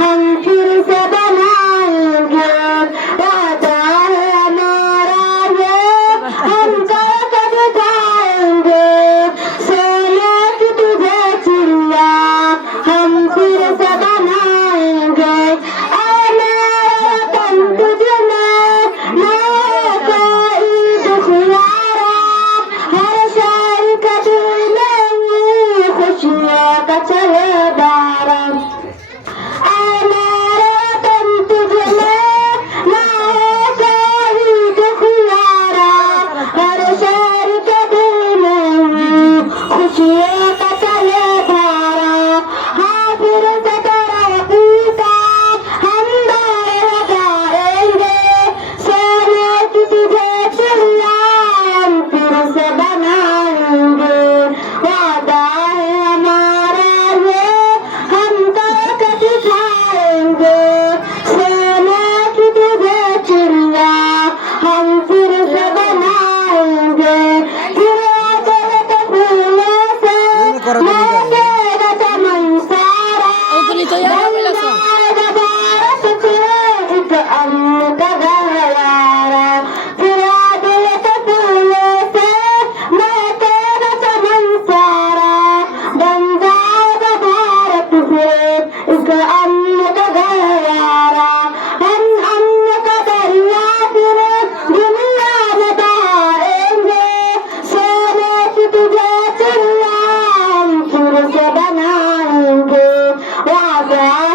हम फिर से बनाएंगे वादा है हमारा ये हम कब जाएंगे सोने की तुझे चिड़िया हम फिर से बनाएंगे ऐ मेरे तन तुझ में मैं कोई दुख यारा हर शहर का दिल में खुशियों का चले बारा ऐ मेरे तन तुझ में मैं कोई दुख यारा हर शहर के दिल में खुशियों का चले बारा हाँ फिर से तरक्की का हम दौर लगाएंगे सोने की तुझे चिड़िया हम फिर से बनाएंगे वादा है हमारा ये हम करके दिखाएंगे सोने की तुझे चिड़िया हम फिर से बनाएंगे फिर आंचल के फूलों से महकेगा चमन सारा बनाएगा भारत को एक अमन का गलियारा फिर आंचल के फूलों से महकेगा चमन सारा बन जाएगा भारत फिर एक अमन का गलियारा हम अमन का दरिया फिर दुनिया में बहाएंगे सोने की तुझे चिड़िया हम फिर से बनाएंगे वादा